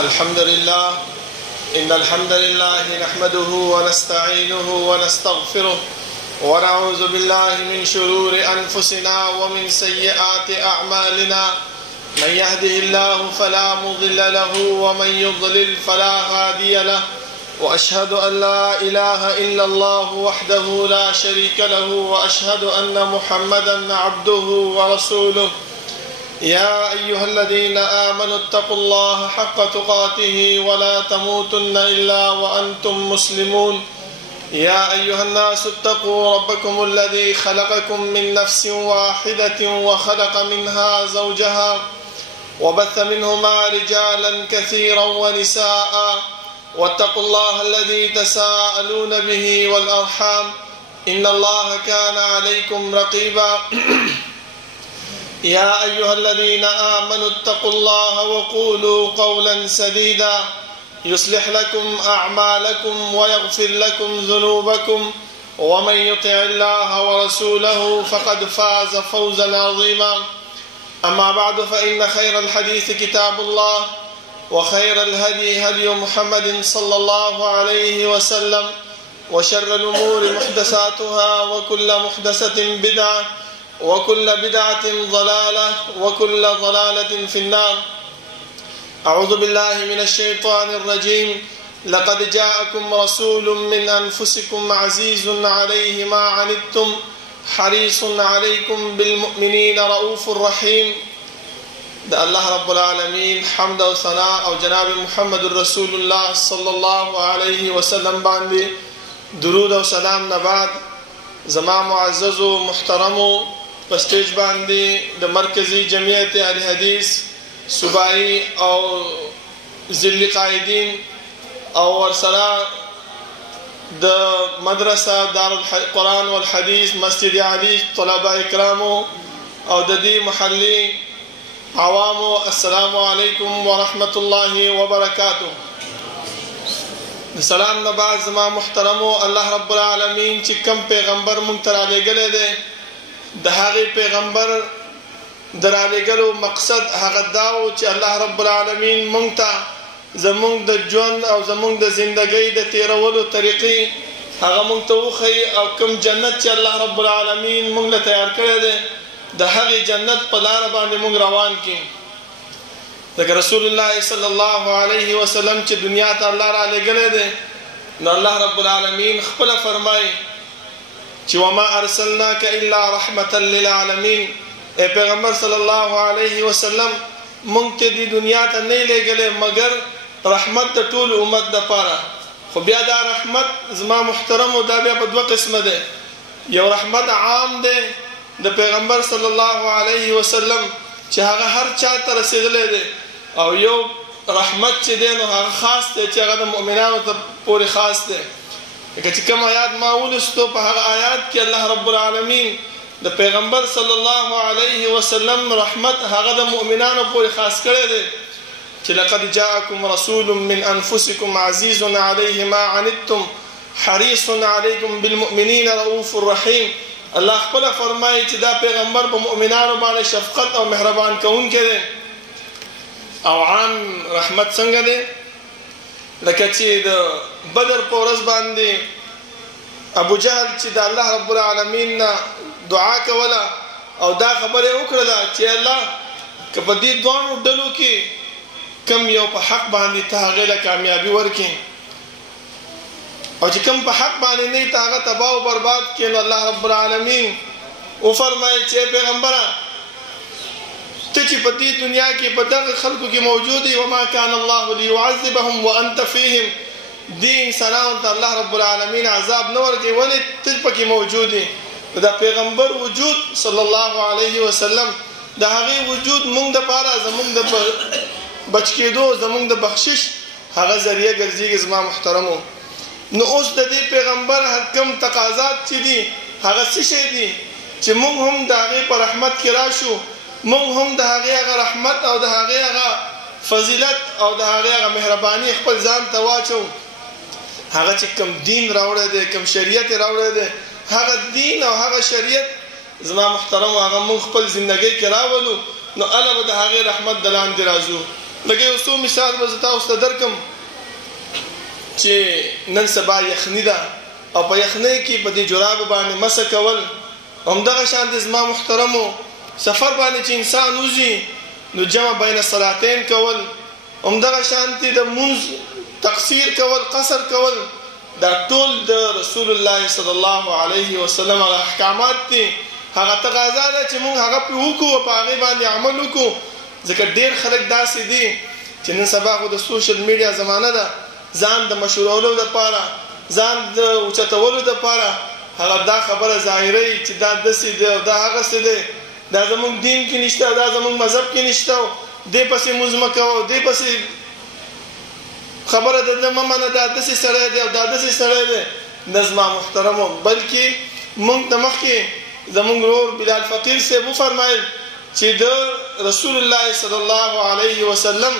الحمد لله إن الحمد لله نحمده ونستعينه ونستغفره ونعوذ بالله من شرور أنفسنا ومن سيئات أعمالنا من يهده الله فلا مضل له ومن يضلل فلا هادي له وأشهد أن لا إله إلا الله وحده لا شريك له وأشهد أن محمدا عبده ورسوله يا أيها الذين آمنوا اتقوا الله حق تقاته ولا تموتن إلا وأنتم مسلمون يا أيها الناس اتقوا ربكم الذي خلقكم من نفس واحدة وخلق منها زوجها وبث منهما رجالا كثيرا ونساء واتقوا الله الذي تساءلون به والأرحام إن الله كان عليكم رقيبا يا أيها الذين آمنوا اتقوا الله وقولوا قولا سديدا يصلح لكم أعمالكم ويغفر لكم ذنوبكم ومن يطع الله ورسوله فقد فاز فوزا عظيما أما بعد فإن خير الحديث كتاب الله وخير الهدي هدي محمد صلى الله عليه وسلم وشر الأمور محدثاتها وكل محدثة بدعة وكل بدعة ضلالة وكل ضلالة في النار. أعوذ بالله من الشيطان الرجيم. لقد جاءكم رسول من أنفسكم عزيز عليه ما عنتم حريص عليكم بالمؤمنين رؤوف رحيم. ده الله رب العالمين حمد و ثناء او جناب محمد رسول الله صلى الله عليه وسلم باندې درود او سلام نه بعد زما معزز و محترم پسټیج باندې د مرکزی جمعیت اهل حدیث صوبائی او ذلی قائدین او ورسره د مدرسه دار القرآن والحديث مسجد علی طلبه کرام او د دې محلي عوامو السلام علیکم ورحمت الله وبرکاته. سلام نه بعد زما محترمو الله رب العالمین چې کوم پیغمبر مونږ ته راغلی دی د هغه پیغمبر درالېګلو مقصد هغه داو چې الله رب العالمین مونږ ته زمونږ د ژوند او زمونږ د ژوندۍ د تیرولو طریقې هغه مونږ ته وښیي او کوم جنت چې الله رب العالمین مونږ له تیار کړی دی د هغه جنت په لار باندې موږ روان کیم. ځکه رسول الله صلی الله علیه وسلم چې دنیا ته الله را لېږلی دی نو الله رب العالمین خپله فرمایي چې وما ارسلناک الا رحمة للعالمین. ای پیغمبر صلی الله علیه وسلم موږ ته دې دنیا ته نه لېږلی مګر رحمت د ټول امت دپاره. خو بیا دا رحمت زما محترمو دا بیا په دوه قسمه دی. یو رحمت عام دی د پیغمبر صلی الله علیه وسلم چې هغه هر چا ته رسیدلی دی او یو رحمت چې دی نو هغه خاص دی چې هغه د مؤمنانو ته پورې خاص دی. لکه چې کوم آیات ما ولستو په هغه آیات کې الله رب العالمین د پیغمبر صلی الله علیه وسلم رحمت هغه د مؤمنانو پورې خاص کړی دی چې لقد جاءكم رسول من انفسكم عزيز عليه ما عنتم حريص عليكم بالمؤمنين رؤوف رحيم. الله خپل فرمایي چې دا پیغمبر په مؤمنانو باندې شفقت او مهربان کوونکی دی. او عام رحمت څنګه دی؟ لکه چې د بدر په ورځ باندې ابو جهل چې د الله رب العالمین نه دعا کوله او دا خبره وکړه چې الله که په دې دوه ډلو کې کم یو په حق باندې ته هغه له کامیابی ورکړي او چې کوم په حق باندې نه ته هغه تباہ او برباد کړي نو الله رب العالمین او فرمایي چې پیغمبره ته چې په دې دنیا کې په دغه خلکو کې موجود یې وما كان الله ليعذبهم وانت فيهم. دې انسانانو ته الله رب العالمین عذاب نه ورکوي ولې ته پکې موجود یې. دا پیغمبر وجود صلی الله علیه وسلم د هغې وجود موږ دپاره زموږ د بچ کېدو زموږ د بخشش هغه ذریعه ګرځېږي. زما محترمو نو اوس د دې پیغمبر کوم تقاضات چې دي هغه څه شی دي چې موږ هم د هغې په رحمت کې راشو موږ هم د هغې هغه رحمت او د هغې هغه فضیلت او د هغې هغه مهرباني خپل ځان ته واچو. هغه چې کوم دین راوړی دی کوم شریعت یې راوړی دی هغه دین او هغه شریعت زما محترم هغه موږ خپل ژوندۍ کې راولو نو الله به د هغه رحمت دلاندې راځو. لکه یو څو مثال به زه تاسو ته درکم چې نن سبا یخني ده او په یخنۍ کې په دې جرابو باندې مسه کول، همدغه شان د زما محترمو سفر باندې چې انسان وځي نو جمع بین الصلاتین کول، همدغه شانتي د منځ تقصیر کول، قصر کول، دا ټول د رسول الله صلی الله علیه وسلم احکامات دي. هغه تقاضا ده چې موږ هغه په وکړو او په هغه باندې عمل وکړو. ځکه ډېر خلک داسې دي چې نن سبا خو د سوشل میډیا زمانه ده، ځان د مشهورولو لپاره، ځان د اوچتولو لپاره هغه دا خبره ظاهروي چې دا داسې دی او دا هغسې دی، دا زموږ دین کې نشته، دا زموږ مذهب کې نشته، دې پسې مونځ مه کوه، دې پسې خبره د مه منه، دا داسې سړی دی او دا داسې سړی دی. نه زما محترمو، بلکې موږ ته مخکې زموږ ورور بلال فقیر صاحب وفرمایل چې د رسول الله صلی الله علیه وسلم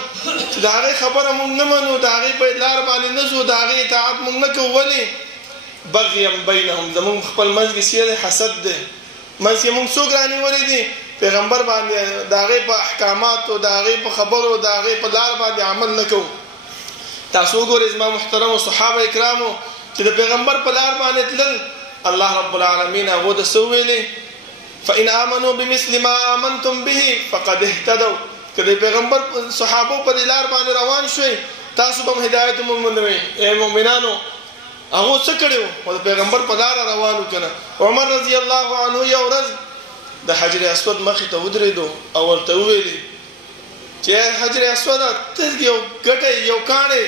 چې د هغې خبره موږ نه منو، د هغې په لار باندې نه ځو، د هغې اطاعت موږ نه کوو. ولې؟ بغیا بینهم، زموږ خپل منځ کې څه دی؟ حسد دی. منځ کې موږ څوک رانیولي دي؟ پیغمبر باندې د هغې په احکاماتو، د هغې په خبرو، د هغې په لار باندې عمل نه کوو. تاسو وګورئ زما محترمو صحابه کرامو چې د پیغمبر په لار باندې تلل، الله رب العالمین هغو ته څه وویلې؟ فإن آمنوا بمثل ما آمنتم به فقد اهتدوا. که د پیغمبر صحابو په دې لار باندې روان شوئ تاسو به هم هدایت ومومئ. ای مؤمنانو، هغو څه کړي وو؟ او د پیغمبر په لاره روان وو که نه. عمر رضی الله عنه یو ورځ د حجر اسود مخې ته ودرېدو او ورته وویلې چې حجر اسوده ته یو ګټی یو کاڼی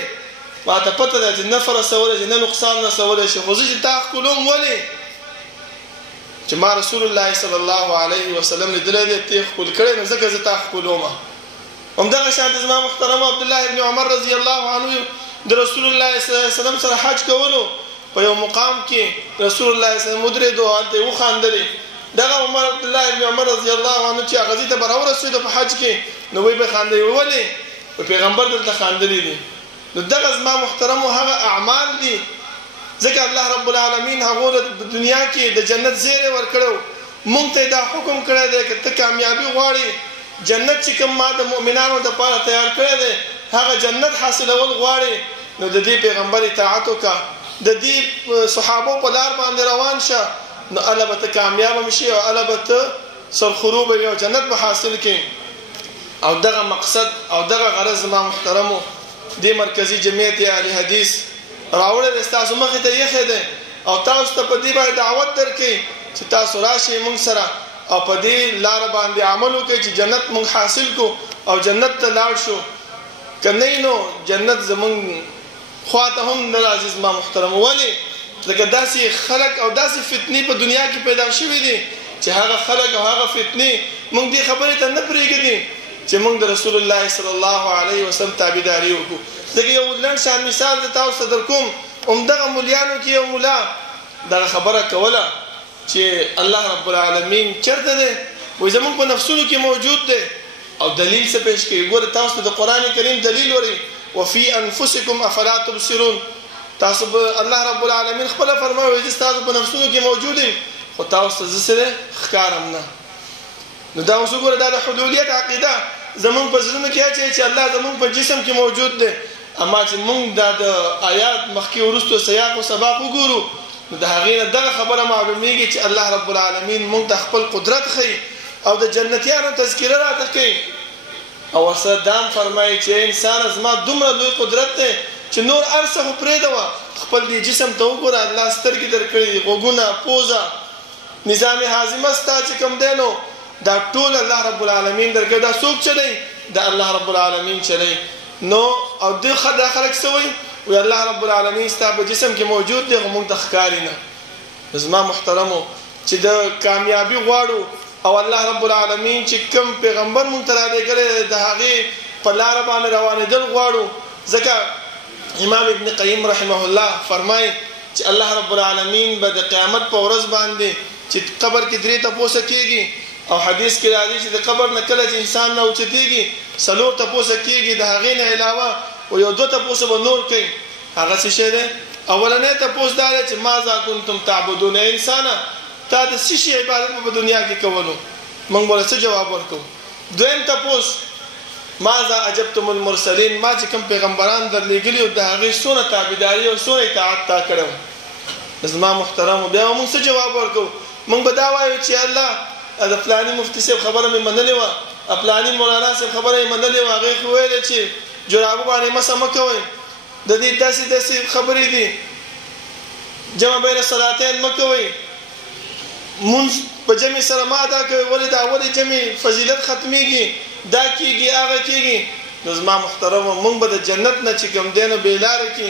ماته پته ده چې نه فر رسولی شي نه نقصان رسولی شي، خو زه چې تا ښکلوم ولې؟ چې ما رسول الله صلی الله علیه وسلم لیدلی دی، ته یې ښکل کړی نو ځکه زه تا ښکلومه. همدغه شانته زما محترمه عبدالله ابن عمر رضی الله عنه د رسول الله صلی الله علیه وسلم سره حج کولو په یو مقام کې رسول الله صلی الله علیه وسلم ودرېدو، هلته یې وخاندلې. دغه عبدالله ابن عمر رضی الله عنه چې هغه ځای ته به راورسېدو په حج کې نو وی به خاندوي. ولې؟ په پیغمبر دلته خاندلي دي. نو دغه زما محترمو هغه اعمال دي، ځکه الله رب العالمین هغو د دنیا کې د جنت زیری ورکړو. مونږ ته دا حکم کړی دی که ته کامیابي غواړې، جنت چې کوم ما د مؤمنانو دپاره تیار کړی دی هغه جنت حاصلول غواړې، نو د دې پیغمبر اطاعت وکړه، د دې صحابو په لار باندې روان شه، نو اله به ته کامیاب هم شي او اله به ته سرخرو به وي او جنت به حاصل کړې. او دغه مقصد او دغه غرض زما محترمو دې مرکزي جمعیت اهل حدیث راوړی دی ستاسو مخې ته ایښی دی او تاسو ته په دې باندې دعوت درکوي چې تاسو راشئ موږ سره او په دې لاره باندې عمل وکړئ چې جنت موږ حاصل کړو او جنت ته لاړ شو. که نه نو جنت زموږ خواته هم نه راځي زما محترمو. ولې؟ ځکه داسې خلک او داسې فتنې په دنیا کې پیدا شوي دي چې هغه خلک او هغه فتنې موږ دې خبرې ته نه پرېږدي چې موږ د رسول الله صلی الله علیه وسلم تابعداري وکړو. ځکه یو لنډ شان مثال زه تاسو ته درکوم. همدغه مولیانو کې یو مولا دغه خبره کوله چې الله رب العالمین چېرته دی؟ وایي زموږ په نفسونو کې موجود دی او دلیل څه پیش کوي. ګوره تاسو ته د قرآن کریم دلیل وري وفي انفسکم افلا تبصرون. تاسو به الله رب العالمین خپله فرمایي زه ستاسو په نفسونو کې موجود یم خو تاسو ته زه څه دی ښکارم نه. نو دا اوس وګوره دا د حلولیت عقیده زمونږ په زړونو کې اچوي چې الله زمونږ په جسم کې موجود دی، اما چې مونږ دا د آیات مخکې وروستو سیاق و سباق وګورو نو د هغې نه دغه خبره معلومیږي چې الله رب العالمین مونږ ته خپل قدرت ښیي او د جنتیانو تذکره راته کوي او ورسره دام فرمایي چې انسانه زما دومره لوی قدرت دی چې نور هر څه خو پرېږدوه، خپل دې جسم ته وګوره، الله سترګې درکړي دي، غوږونه، پوزه، نظام هاضمه ستا چې کوم دی نو دا ټول الله رب العالمین درکړي. دا څوک چلی؟ دا الله رب العالمین چلی. نو او دا خلک څه وایي؟ وایي الله رب العالمین ستا په جسم کې موجود دی خو موږ ته ښکاري نه. زما محترمو چې د کامیابي غواړو او الله رب العالمین چې کوم پیغمبر مونږ ته رالیږلی د هغې په لاره باندې روانېدل غواړو. ځکه امام ابن قیم رحمه الله فرمایي چې الله رب العالمین به د قیامت په ورځ باندې چې قبر کې 3 تپوسه کېږي او حدیث کې راځي چې د قبر نه کله چې انسان نه اوچتېږي 4 تپوسه کېږي، د هغې نه علاوه او یو 2 تپوسه به نور کوي. هغه څه شی دی؟ اولنی تپوس دا دی چې ماذا کنتم تعبدون، انسانه تا د څه شي عبادت په دنیا کې کولو؟ موږ به څه جواب ورکوو؟ دویم تپوس ماذا اجبتم المرسلین، ما چې کوم پیغمبران درلېږلي او د هغې څونه تابعداري او څونه اطاعت تا کړی و. زما محترمو بیا به موږ څه جواب ورکوو؟ موږ به دا وایو چې الله د فلاني مفتي صاحب خبره مې منلې وه، فلاني مولانا صاحب خبره یې منلې وه، هغې خو ویلې چې جرابو باندې مسه مه کوئ، د دې داسې داسې خبرې دي، جمع بین الصلاتین مه کوئ، مونځ په جمع سره ما ادا کوئ، ولې دا ولې جمع فضیلت ختمیږي، دا کېږي هغه کېږي. نو زما محترمو موږ به د جنت نه چې کوم دی نو بې لارې کې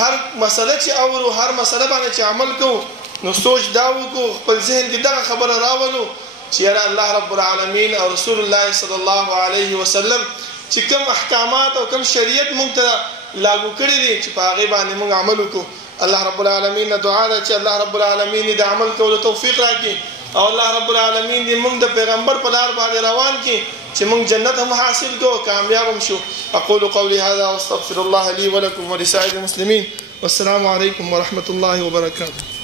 هر مسله چې اورو، هر مسله باندې چې عمل کوو، نو سوچ دا وکړو، خپل ذهن کې دغه خبره راولو چې یاره الله رب العالمین او رسول الله صلی الله علیه وسلم چې کوم احکامات او کوم شریعت موږ ته لاګو کړي دي چې په هغې باندې موږ عمل وکړو. الله رب العالمین نه دعا ده چې الله رب العالمین د عمل کولو توفیق راکړي او الله رب العالمین دې موږ د پیغمبر په لار باندې روان کړي چې موږ جنت هم حاصل کړو، کامیاب هم شو. اقول قولي هذا واستغفر الله لي ولكم ولسائر المسلمين والسلام عليكم ورحمة الله وبركاته.